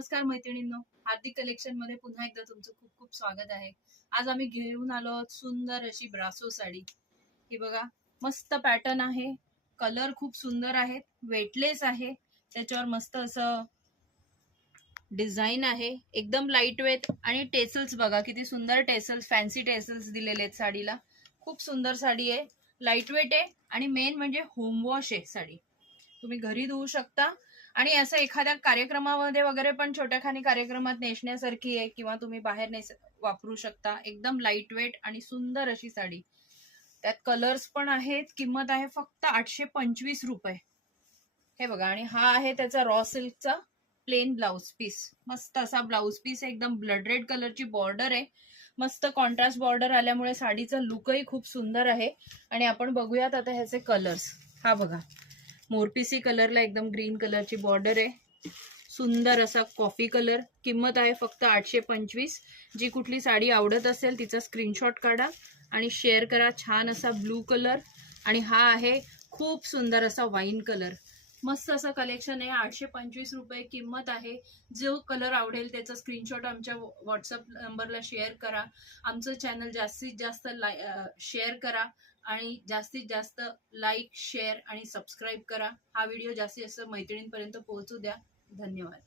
नमस्कार मैत्रिणींनो, हार्दिक कलेक्शन मध्ये पुन्हा एकदा तुमचं खूप खूप स्वागत आहे। आज आम्ही घेऊन आलो आहोत सुंदर अशी ब्रासो साडी। ही बघा, मस्त पॅटर्न आहे, कलर खूप सुंदर आहेत, वेटलेस आहे, त्याच्यावर मस्त असं डिझाईन आहे, एकदम लाईट वेट आणि टेसल्स बघा किती सुंदर टेसल्स, फॅन्सी टेसल्स दिलेले आहेत साडीला। खूप सुंदर साडी आहे, लाईट वेट आहे आणि मेन म्हणजे होम वॉश आहे साडी, तुम्ही घरी धुवू शकता आणि असं एखाद्या कार्यक्रमामध्ये वगैरे पण छोट्याखानी कार्यक्रमात नेसण्यासारखी आहे किंवा तुम्ही बाहेर वापरू शकता। एकदम लाईट वेट आणि सुंदर अशी साडी, त्यात कलर्स पण आहेत। किंमत आहे फक्त 825 रुपये। हे बघा, आणि हा आहे त्याचा रॉ सिल्कचा प्लेन ब्लाउज पीस, मस्त असा ब्लाउज पीस आहे, एकदम ब्लड रेड कलरची बॉर्डर आहे, मस्त कॉन्ट्रास्ट बॉर्डर आल्यामुळे साडीचा लुकही खूप सुंदर आहे। आणि आपण बघूयात आता ह्याचे कलर्स। हा बघा, मोरपिसी कलरला एकदम ग्रीन कलरची बॉर्डर आहे, सुंदर असा कॉफी कलर। किंमत आहे फक्त 825। जी कुठली साडी आवडत असेल तिचा स्क्रीनशॉट काढा आणि शेअर करा। छान असा ब्लू कलर आणि हा आहे खूप सुंदर असा वाईन कलर। मस्त असं कलेक्शन आहे, 825 रुपये किंमत आहे। जो कलर आवडेल त्याचा स्क्रीनशॉट आमच्या व्हॉट्सअप नंबरला शेअर करा। आमचं चॅनल जास्तीत जास्त शेअर करा आणि जास्तीत जास्त लाईक, शेअर आणि सबस्क्राईब करा। हा व्हिडिओ जास्तीत जास्त मैत्रिणींपर्यंत पोहोचू द्या। धन्यवाद।